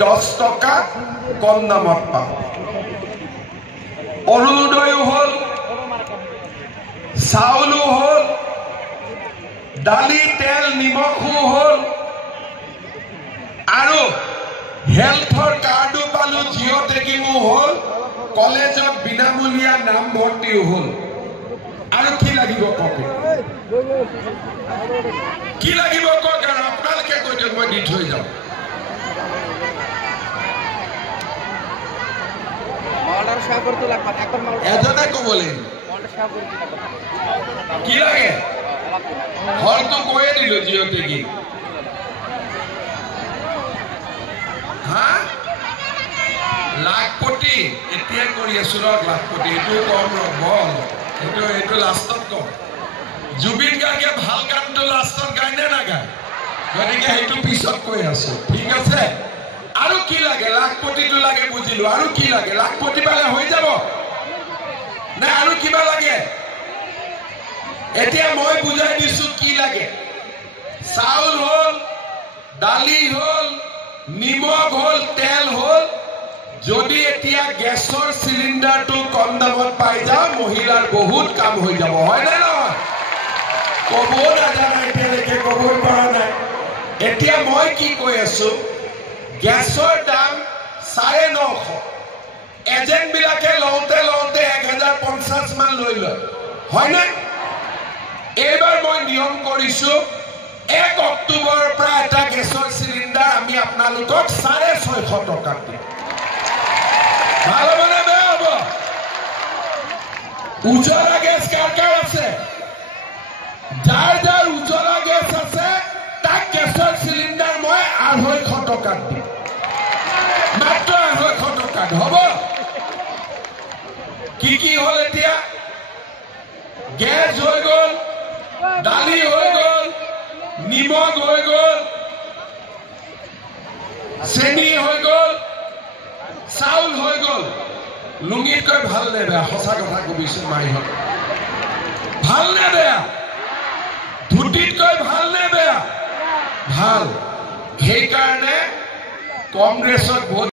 10 টকা কম দামত পাম অৰুণোদয়ো হল চাউলো হল দালি তেল নিমখো হল আৰু হেলথৰ কাৰ্ডো পালো জিঅ টেকিংও হল কলেজত বিনামূলীয়া নাম ভৰ্তিও হল আৰু কি লাগিব ককে কি লাগিব কক আৰু আপোনালোকে কৈ দিয়ক মই দি থৈ যাম এজনে ক'বলৈ কি লাগে হলটো কৈয়ে দিলো জিঅ টেকিং হা লাখপতি এতিয়া কৰি আছো লাখপতি এইটো কম বল এইটো লাষ্টত কম জুবিন গাৰ্গে ভাল গানটো লাষ্টত গায় নে নাগায় গতিকে সেইটো পিছত কৈ আছো ঠিক আছে আৰু কি লাগে লাখপতিটো লাগে বুজিলো আৰু কি লাগে লাখপতি পালে হৈ যাব নে আৰু কিবা লাগে এতিয়া মই বুজাই দিছো কি লাগে চাউল হল দালি হল নিমখ হল তেল হল যদি এতিয়া গেছৰ সিলিন্ডাৰটো কম দামত পাই যাও মহিলাৰ বহুত কাম হৈ যাব হয় না নহয় কব নাজানে এতিয়ালৈকে কবই পৰা নাই এতিয়া মই কি কৈ আছো গেছৰ দাম 950 এজেন্ট বিলাকে লওঁতে 1050 মান লৈ লয় হয় না এইবাৰ মই নিয়ম কৰিছো 1 অক্টোবৰৰ পৰা এটা গেছৰ সিলিন্ডাৰ আমি আপোনালোকক 650 টকা দিম ভাল হ'ব নে বেয়া হ'ব উজ্জ্বলা গেছ কাৰ আছে যাৰ উজ্জ্বলা গেছ আছে তাক গেছৰ সিলিন্ডাৰ মই 250 টকা দিম মাত্ৰ 250 টকা হ'ব কি হল এতিয়া গেছ হৈ গল দালি হৈ গল নিমখ হৈ গল চেনি হৈ গল চাউল হৈ গল লুঙিতকৈ ভাল নে বেয়া সঁচা কথা কবিছো মাইহত ভাল নে বেয়া ধুতিতকৈ ভাল নে বেয়া ভাল সেইকাৰণে কংগ্ৰেছক ভোট